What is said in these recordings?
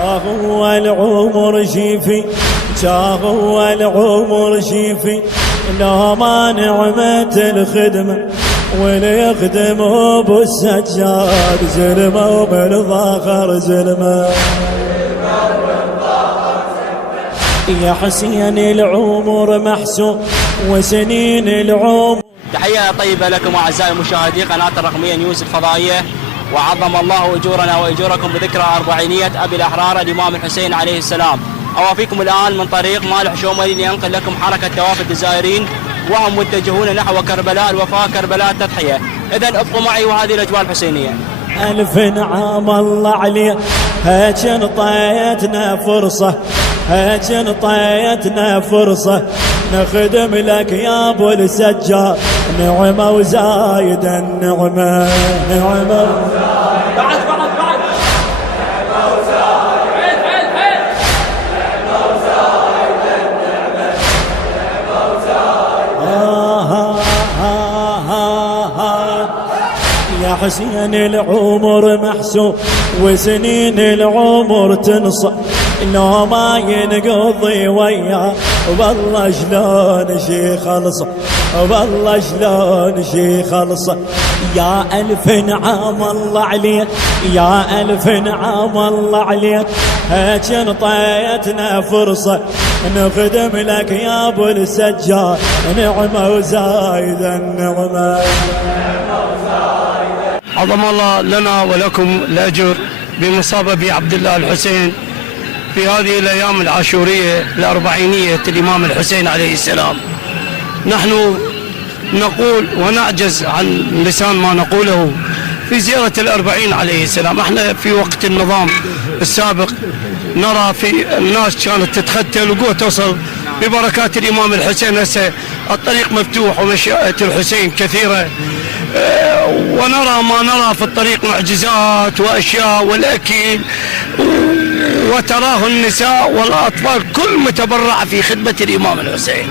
هو العمر شيفي هو العمر شيفي لو ما نعمة الخدمة واللي يخدمه ابو السجاد زلمه وبالفخر زلمه. يا حسين العمر محسوب وسنين العمر. تحية طيبة لكم أعزائي مشاهدي قناة الرقمية نيوز الفضائية، وعظم الله أجورنا وأجوركم بذكرى أربعينية أبي الأحرار الإمام الحسين عليه السلام. أوافيكم الآن من طريق مالح شوملي لينقل لكم حركة توافد الزائرين وهم متجهون نحو كربلاء الوفاء كربلاء التضحية. إذن ابقوا معي وهذه الأجواء الحسينية. ألف نعم الله عليك هاجن طايتنا فرصة هاجن طايتنا فرصة نخدم لك يا ابو السجاد نعمة وزايد النعمة نعمة بعد يا حسين العمر محسوب وسنين العمر تنصى لو ما ينقضي وياه والله شلون شي خلصه والله شلون شي خلصه. يا ألف نعم الله عليك يا ألف نعم الله عليك هاجن طايتنا فرصة نخدم لك يا ابو السجاد نعمة وزايد النعمة. عظم الله لنا ولكم الأجر بمصابة عبد الله الحسين في هذه الأيام العاشورية الأربعينية الإمام الحسين عليه السلام. نحن نقول ونعجز عن لسان ما نقوله في زيارة الأربعين عليه السلام. احنا في وقت النظام السابق نرى في الناس كانت تتختل وقوة توصل ببركات الإمام الحسين. هسه الطريق مفتوح ومشيئة الحسين كثيرة، ونرى ما نرى في الطريق معجزات وأشياء والأكل، وتراه النساء والأطفال كل متبرع في خدمة الإمام الحسين.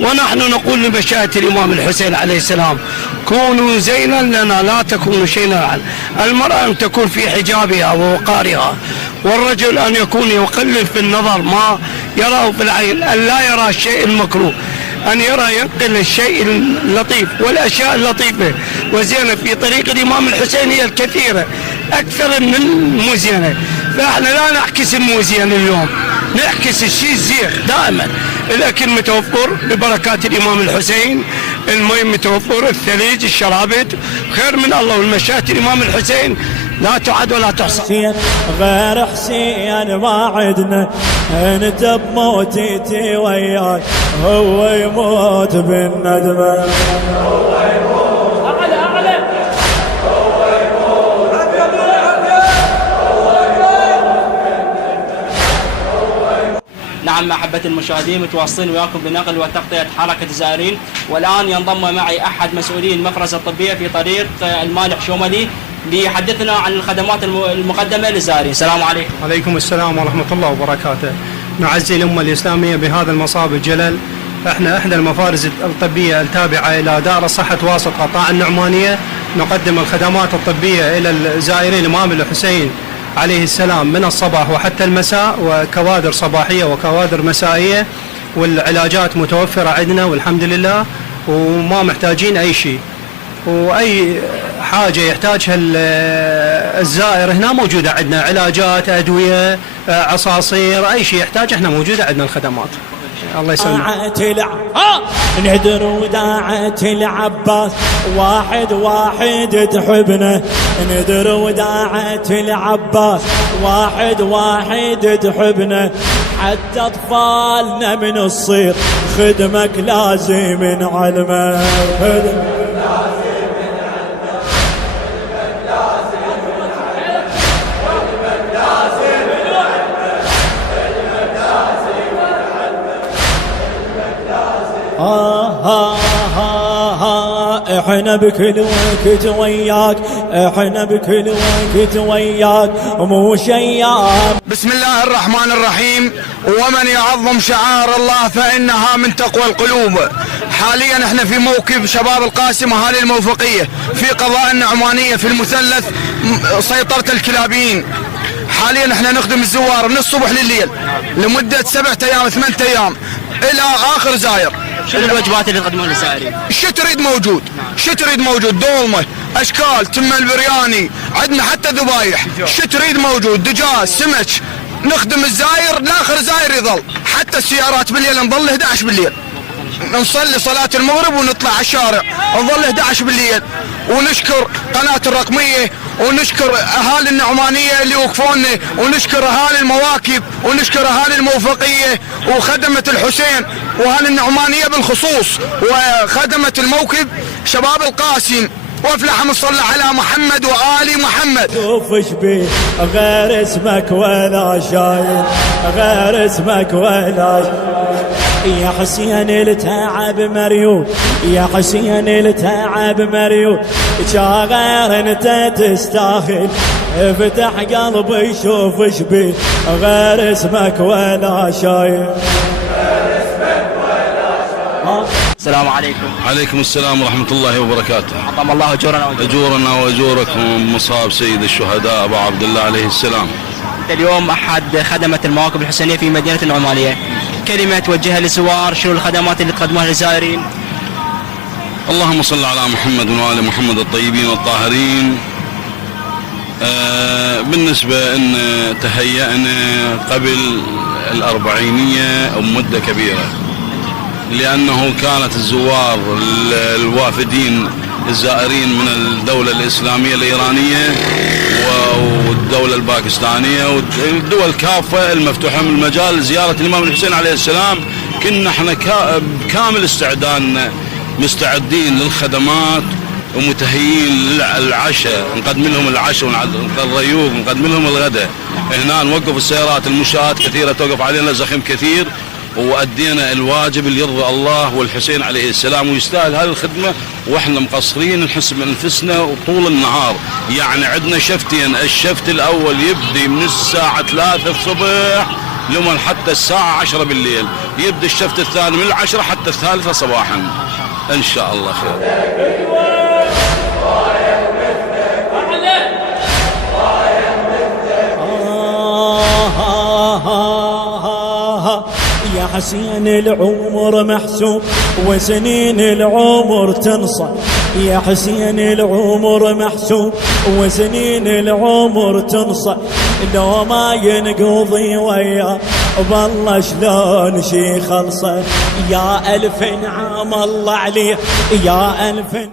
ونحن نقول لمشيئة الإمام الحسين عليه السلام كونوا زينا لنا لا تكونوا شيئا عنه. المرأة أن تكون في حجابها ووقارها، والرجل أن يكون يقلل في النظر ما يراه في العين، أن لا يرى الشيء المكروه، أن يرى ينقل الشيء اللطيف والأشياء اللطيفة وزينة في طريق الإمام الحسين هي الكثيرة أكثر من المزينة. فإحنا لا نعكس المزين اليوم، نعكس الشيء الزين دائما. الأكل متوفر ببركات الإمام الحسين، الماء متوفر، الثليج، الشرابات، خير من الله. والمشيئة الإمام الحسين لا تعد ولا تحصى. غير حسين ما عدنا انت بموتي وياك هو يموت بالندمة هو يموت أعلى أعلى هو يموت نعم أحبة المشاهدين، متواصلين وياكم بنقل وتغطية حركة الزائرين. والآن ينضم معي أحد مسؤولي المفرزة الطبية في طريق المالح شوملي ليحدثنا عن الخدمات المقدمة للزائرين. السلام عليكم. وعليكم السلام ورحمة الله وبركاته. نعزي الأمة الإسلامية بهذا المصاب الجلل. احنا احدى المفارز الطبية التابعة إلى دار الصحة واسط قطاع النعمانية، نقدم الخدمات الطبية إلى الزائرين الإمام الحسين عليه السلام من الصباح وحتى المساء، وكوادر صباحية وكوادر مسائية، والعلاجات متوفرة عندنا والحمد لله، وما محتاجين أي شيء. وأي حاجة يحتاجها الزائر هنا موجودة عندنا، علاجات، أدوية، عصاصير، أي شيء يحتاج احنا موجودة عندنا الخدمات. الله يسلمك. ندر وداعة العباس واحد واحد تحبنا، ندر وداعة العباس واحد واحد تحبنا، حتى أطفالنا من الصير خدمك لازم نعلمه خدمك لازم احنا بكل وقت وياك، احنا بكل وقت وياك مو شياب. بسم الله الرحمن الرحيم. ومن يعظم شعائر الله فإنها من تقوى القلوب. حاليا احنا في موكب شباب القاسم اهالي الموفقية في قضاء النعمانية في المثلث سيطرة الكلابيين. حاليا احنا نخدم الزوار من الصبح لليل لمدة 7 أيام 8 أيام إلى آخر زاير. شنو الوجبات اللي تقدمونها للزائرين؟ شو تريد موجود، شو تريد موجود، دولمة، أشكال، تم البرياني، عندنا حتى ذبايح، شو تريد موجود، دجاج، سمك. نخدم الزاير لاخر زاير يظل، حتى السيارات بالليل نظل 11 بالليل، نصلي صلاة المغرب ونطلع على الشارع نظل 11 بالليل. ونشكر قناة الرقمية، ونشكر أهالي النعمانية اللي وقفونا، ونشكر أهالي المواكب، ونشكر أهالي الموفقية وخدمة الحسين وأهالي النعمانية بالخصوص، وخدمة الموكب شباب القاسم. وافلح مصلى على محمد وآل محمد. شوف ايش بيه غير اسمك ولا شايل، غير اسمك ولا شايل. يا حسين التعب مريوط، يا حسين التعب مريوط، جا غير انت تستاهل. افتح قلبي شوف ايش بيه غير اسمك ولا شايل. السلام عليكم. عليكم السلام ورحمة الله وبركاته. عظم الله أجورنا وأجوركم مصاب سيد الشهداء أبو عبد الله عليه السلام. أنت اليوم أحد خدمة المواكب الحسينية في مدينة النعمانية، كلمة توجهها للزوار، شنو الخدمات اللي تقدموها للزائرين؟ اللهم صل على محمد وآل محمد الطيبين الطاهرين. بالنسبة أن تهيأنا قبل الأربعينية مدة كبيرة، لأنه كانت الزوار الوافدين الزائرين من الدولة الإسلامية الإيرانية والدولة الباكستانية والدول كافة المفتوحة من المجال زيارة الإمام الحسين عليه السلام، كنا احنا بكامل استعدادنا مستعدين للخدمات ومتهيئين للعشاء، نقدم لهم العشاء ونقدم نقدم لهم الغداء. هنا نوقف السيارات المشاة كثيرة توقف علينا زخم كثير، وأدينا الواجب اللي يرضى الله والحسين عليه السلام، ويستاهل هذه الخدمة. واحنا مقصرين نحس بأنفسنا طول النهار، يعني عندنا شفتين، الشفت الأول يبدي من الساعة 3 الصبح لمن حتى الساعة 10 بالليل، يبدي الشفت الثاني من 10 حتى 3 صباحا إن شاء الله خير. يا حسين العمر محسوب وسنين العمر تنصى، يا حسين العمر محسوب وسنين العمر تنصى. لو ما ينقضي وياه بالله شلون شي خلصه. يا ألف نعم الله عليه، يا ألف نعم.